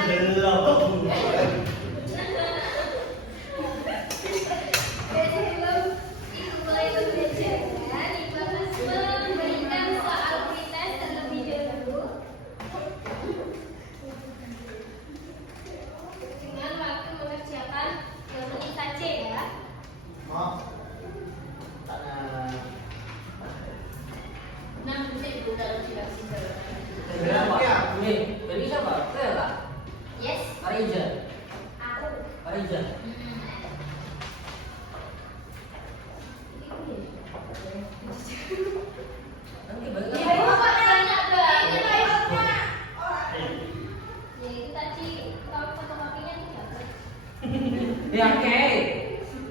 belum. Jadi siapa? Saya lah. Yes. Arija. Aku. Arija. Nanti balik lagi. Banyak banget airnya. Ya itu tadi fotokopinya 3. Ya oke.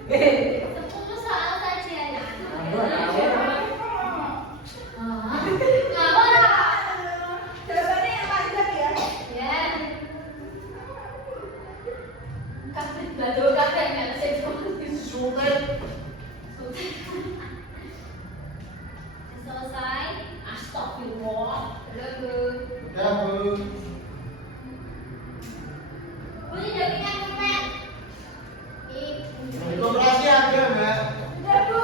10 soal saja ya. Selesai. Astagfirullah. Udah, Bu. Bunyi dagingnya keren. Koperasi ada, Mbak. Udah, Bu.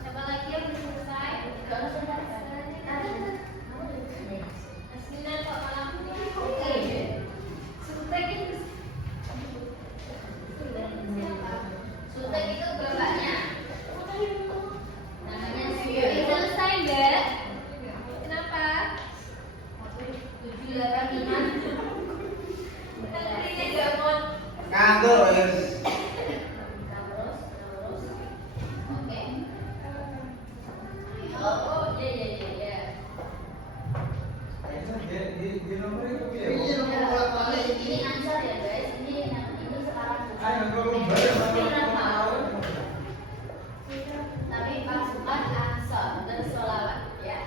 Siapa lagi yang belum selesai? Aslinya kok malah oke. Sutek itu. Sutek itu bapaknya. Namanya Suri. Selesai enggak? Kenapa? 785. Tentunya enggak mau. Ngantuk, guys. Terus. Oke. Oh, iya. Di nomor itu ya. Ini answer ya guys. Ini sekarang. Ayo, kalau bareng sama tahun. Tapi pasukan answer dan sholawat ya.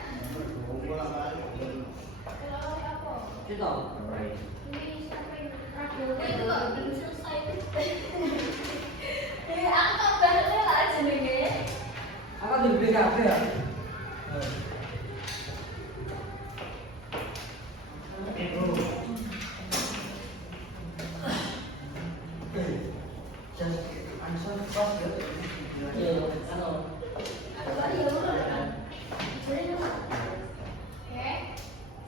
Kita. Ini sampai ragu itu kok belum selesai. Aku kok baru lah jenenge. Apa di BKP ya? Oke.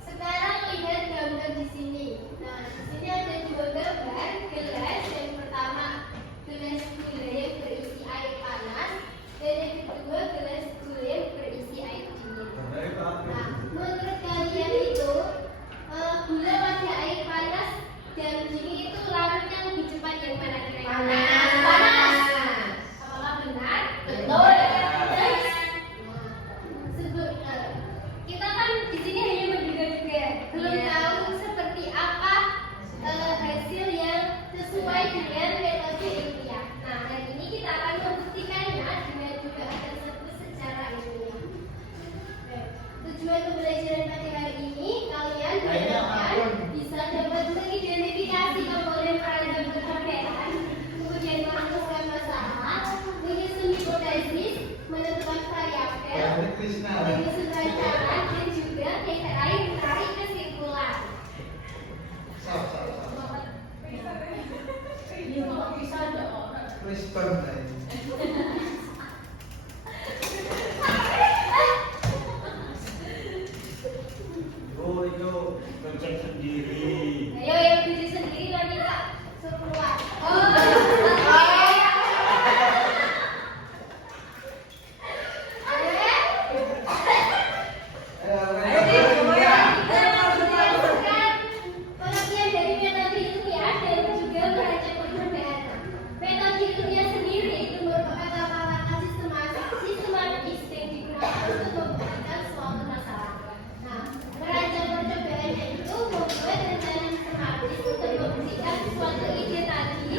Sekarang lihat gambar di sini. Nah, di sini ada 2 gambar gelas. Yang pertama gelas gula yang berisi air panas dan yang kedua gelas gula yang berisi air dingin. Nah, menurut kalian itu gula pada air panas dan dingin itu larutnya lebih cepat yang mana kira-kira? Panas. Apakah benar? Betul. Kita kan di sini hanya menduga-duga, belum tahu seperti apa hasil yang sesuai dengan metode ilmiah. Nah, hari ini kita akan membuktikannya dengan dugaan tersebut secara ilmiah. Tujuan pembelajaran pada hari ini, kalian diharapkan bisa dapat mengidentifikasi komponen peradangan pencapaian, kemudian merumuskan masalah, menyusun hipotesis, menentukan variabel, menyusun rancangan, dan juga menarik kesimpulan. Kristen. Oh, itu konsep sendiri. Ayo yang berdiri sendiri lagi kak, suruh keluar. Pengertian dari metode ilmiah dan juga merancang percobaan. Metode ilmiah sendiri itu merupakan langkah-langkah sistematis yang digunakan untuk membuktikan suatu masalah. Nah, merancang percobaannya itu membuat rencana sistematis untuk membuktikan suatu ide tadi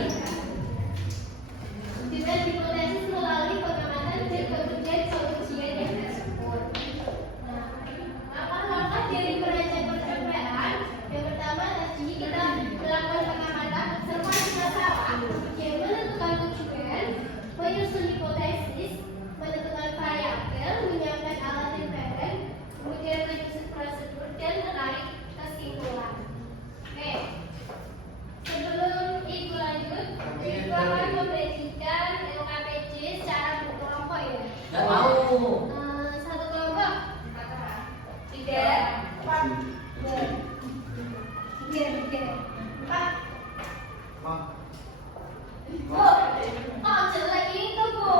tiga, empat. Kok jelek itu, Bu?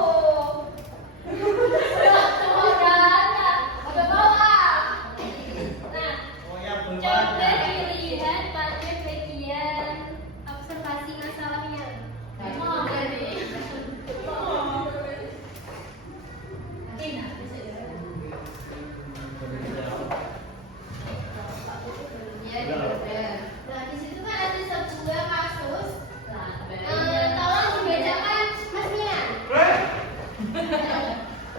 Agak bawah. Nah, Oh ya, belum coba ada. dilihat pada bagian observasi masalahnya. Nah, di situ kan ada sebuah kasus. Tolong dibacakan, Mas Milan.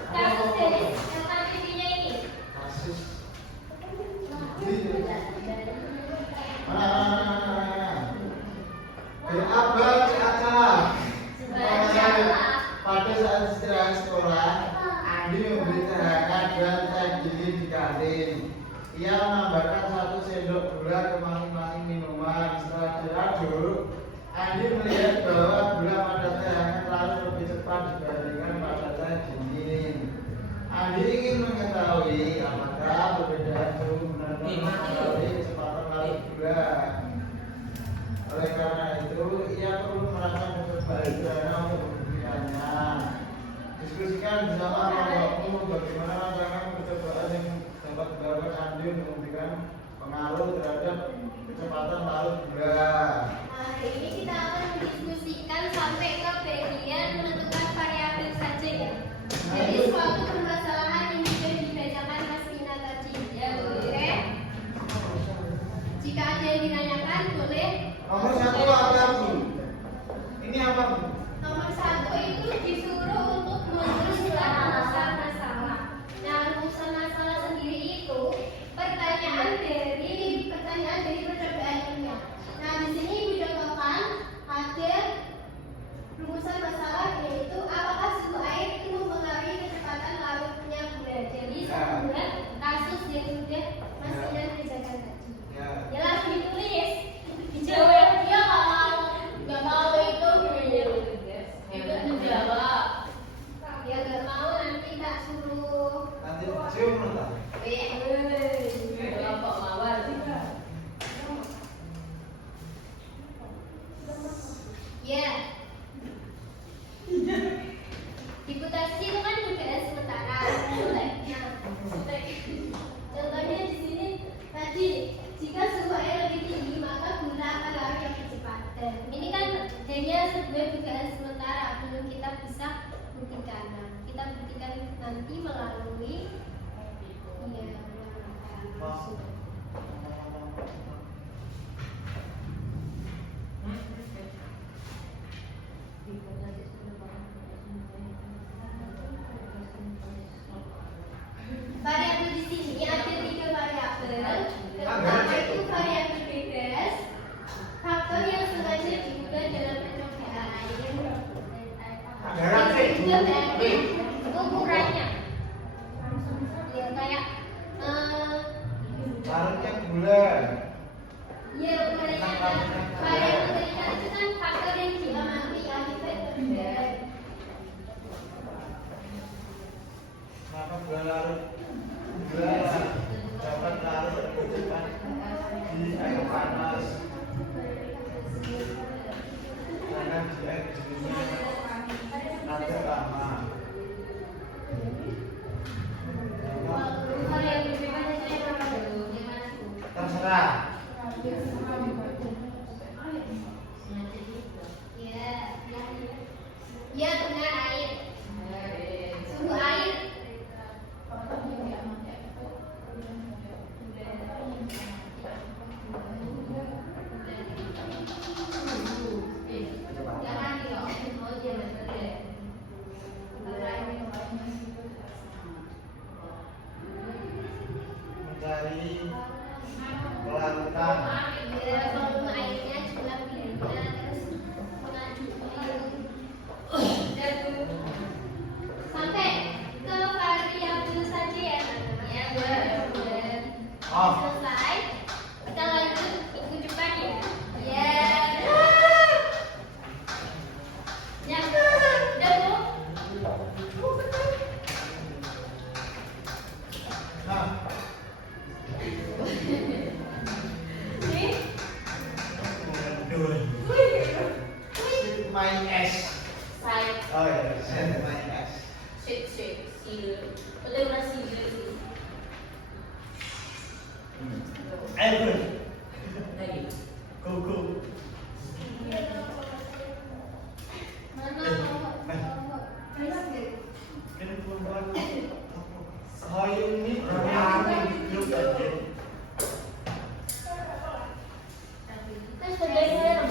Kasus dari LKPP-nya ini. Kasus. Berapa Aka? Pada saat istirahat sekolah, Andi membeli THK dan teh gigi di kantin. Ia menambahkan 1 sendok gula ke masing-masing minuman. Setelah diaduk, Andi melihat bahwa gula pada teh hangat lalu lebih cepat dibandingkan pada teh dingin. Andi ingin mengetahui apakah perbedaan suhu benar-benar mempengaruhi kecepatan larut gula. Oleh karena itu, ia perlu merasakan kebahagiaan untuk membuktikannya. Diskusikan bersama kelompokmu bagaimana rancangan percobaan yang dapat dilakukan Andi untuk memberikan pengaruh terhadap kecepatan larut gula. Nah, hari ini kita akan mendiskusikan sampai ke bagian menentukan variabel saja ya. Jadi suatu permasalahan yang sudah dibacakan Mas Mina tadi. Ya, boleh. Jika ada yang ditanyakan, boleh. Nomor 1 apa, Bu? Ini apa, Bu? Nomor 1 itu disuruh untuk menuliskan rumusan masalah. Nah, rumusan masalah sendiri itu pertanyaan dari percobaan ilmiah. Nah, di sini dicontohkan ada rumusan masalah yaitu apakah suhu air itu mempengaruhi kecepatan larutnya gula. Jadi sebuah kasus yang sudah Mas Inan kerjakan tadi. Ya. Ya langsung ditulis. Dijawab dia kalau nggak mau itu menjawab. Ya nggak mau nanti tak suruh. Nanti cium entah. Kelompok mawar. Ya. Diputasi itu kan juga sementara. Nah, contohnya di sini tadi jika suhu air lebih tinggi maka gula akan larut lebih cepat. Dan ini kan hanya sebuah dugaan sementara, belum kita bisa buktikan. Nah, kita buktikan nanti melalui variabel di sini ada 3 variabel. Pertama itu variabel bebas, faktor yang sengaja diubah dalam percobaan. Yang kedua dari ukurannya. Ya kayak Larutnya gula. ya ukurannya variabel bebas itu kan faktor yang diamati akibat perbedaan. Kenapa gula larut? Gula dapat larut lebih cepat di air panas. Karena di air dingin nanti lama. Variabel bebas itu yang mana dulu? Yang mana dulu? Terserah. Ya, ya benar air. Suhu air. Jangan dong. Oh jangan betul. Mencari kelarutan. Ya, volume airnya, jumlah bilangnya, terus pengajuan. Sampai ke variabel saja ya. Ya, benar. Oh. Selesai. Kita lanjut minggu depan ya. Ya. Ya. Udah, Bu? Nah, Lagi. Mana nomor? Kan sudah bayar.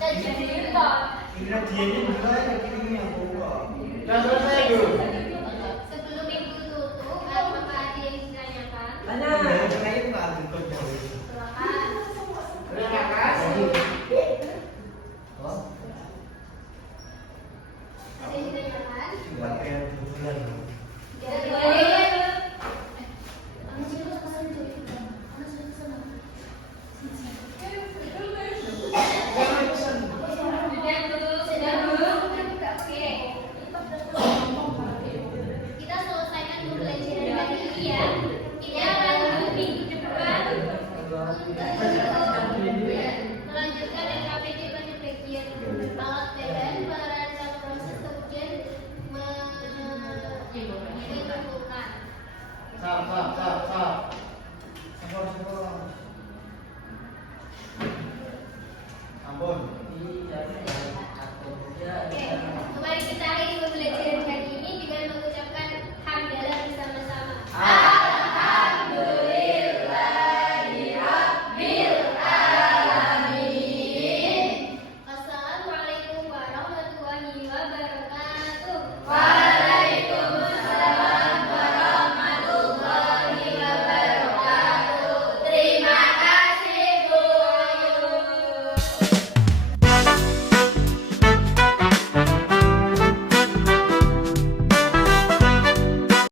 Dan jadi kita. Sudah selesai dulu. Sebelum ibu tutup, apakah ada yang ditanyakan? Mana? Silakan. Terima kasih. Ada yang ditanyakan? Ya, Boleh. Sudah belum? Oke. Kita selesaikan pembelajaran hari ini ya. Kita lanjut minggu depan melanjutkan LKPD pada bagian alat badan, penerapan proses kemudian mengumpulkan. Sabar. Ampun.